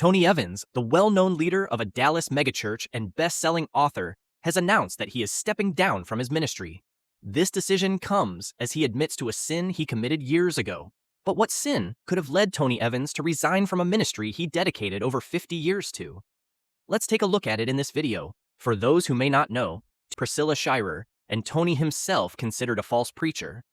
Tony Evans, the well-known leader of a Dallas megachurch and best-selling author, has announced that he is stepping down from his ministry. This decision comes as he admits to a sin he committed years ago. But what sin could have led Tony Evans to resign from a ministry he dedicated over 50 years to? Let's take a look at it in this video. For those who may not know, Priscilla Shirer and Tony himself considered a false preacher.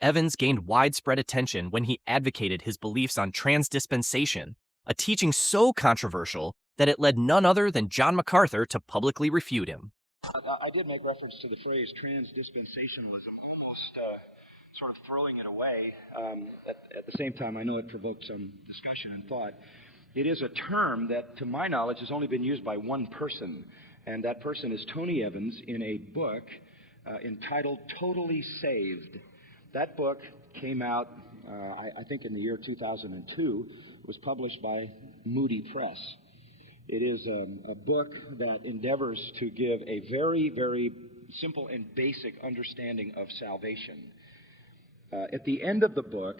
Evans gained widespread attention when he advocated his beliefs on Transdispensation, a teaching so controversial that it led none other than John MacArthur to publicly refute him. I did make reference to the phrase transdispensationalism, almost sort of throwing it away. At the same time, I know it provoked some discussion and thought. It is a term that, to my knowledge, has only been used by one person, and that person is Tony Evans in a book entitled Totally Saved. That book came out, I think, in the year 2002. It was published by Moody Press. It is a book that endeavors to give a very, very simple and basic understanding of salvation. At the end of the book,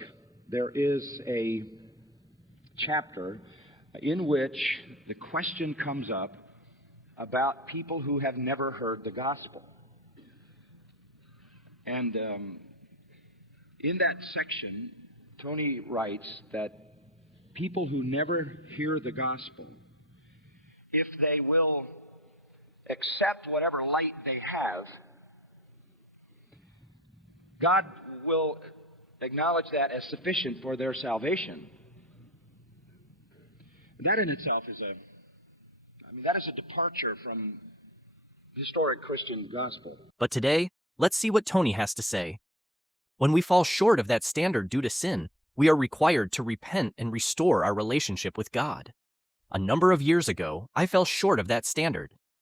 there is a chapter in which the question comes up about people who have never heard the gospel. And in that section, Tony writes that people who never hear the gospel, if they will accept whatever light they have, God will acknowledge that as sufficient for their salvation. And that in itself is a departure from historic Christian gospel. But today, let's see what Tony has to say. When we fall short of that standard due to sin, we are required to repent and restore our relationship with God. A number of years ago, I fell short of that standard.